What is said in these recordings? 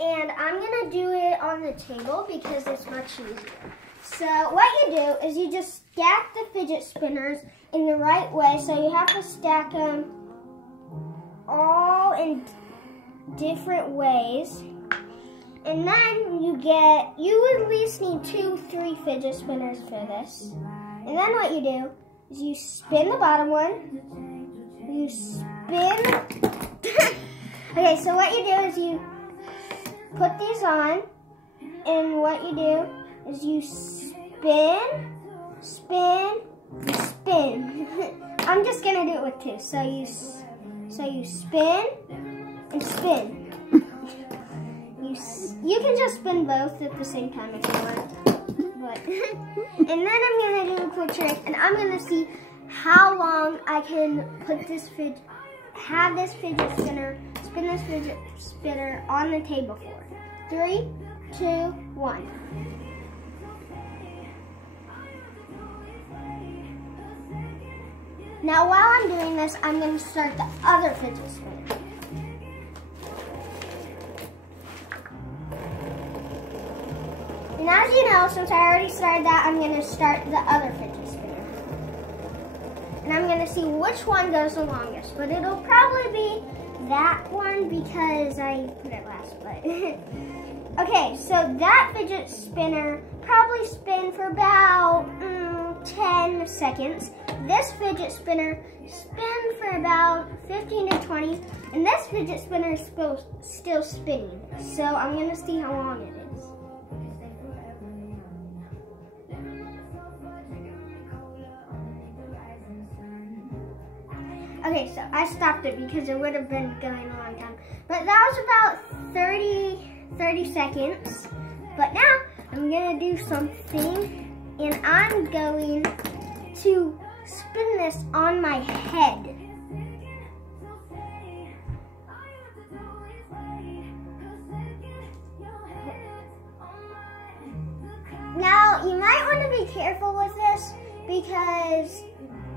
And I'm going to do it on the table because it's much easier. So what you do is you just stack the fidget spinners in the right way. So you have to stack them all in different ways. And then you at least need 2-3 fidget spinners for this. And then what you do is you spin the bottom one. You spin. Okay, so what you do is you put these on. And what you do is you spin, spin, spin. I'm just gonna do it with 2. So you spin and spin. You can just spin both at the same time if you want. But and then I'm gonna do a cool trick, and I'm gonna see how long I can put this have this fidget spinner, spin this fidget spinner on the table for. 3, 2, 1. Now while I'm doing this, I'm going to start the other fidget spinner. And as you know, since I already started that, I'm going to start the other fidget spinner. And I'm going to see which one goes the longest, but it'll probably be that one because I put it last, but okay, so that fidget spinner probably spin for about 10 seconds. This fidget spinner spin for about 15 to 20, and this fidget spinner is still spinning. So I'm gonna see how long it is. Okay, so I stopped it because it would have been going a long time. But that was about 30 seconds. But now I'm gonna do something, and I'm going to spin this on my head. Now, you might want to be careful with this because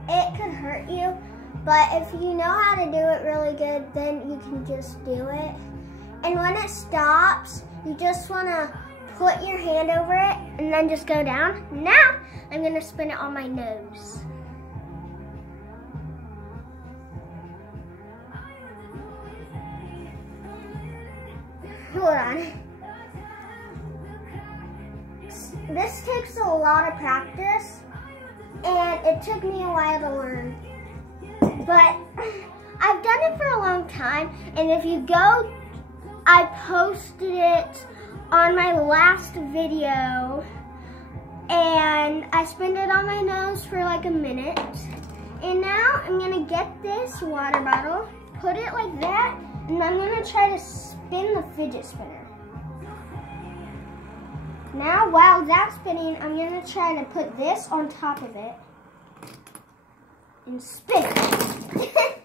it could hurt you. But if you know how to do it really good, then you can just do it. And when it stops, you just want to put your hand over it and then just go down. Now, I'm going to spin it on my nose. Hold on. This takes a lot of practice, and it took me a while to learn. But I've done it for a long time, and if you go, I posted it on my last video, and I spun it on my nose for like a minute. And now I'm gonna get this water bottle, put it like that, and I'm gonna try to spin the fidget spinner. Now while that's spinning, I'm gonna try to put this on top of it and spin it.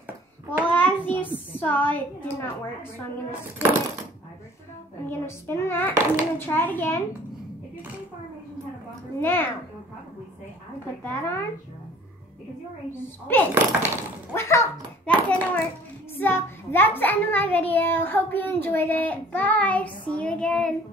Well, as you saw, it did not work, so I'm gonna spin it. I'm gonna spin that. I'm gonna try it again. Now, put that on. Spin. Well, that didn't work. So that's the end of my video. Hope you enjoyed it. Bye. See you again.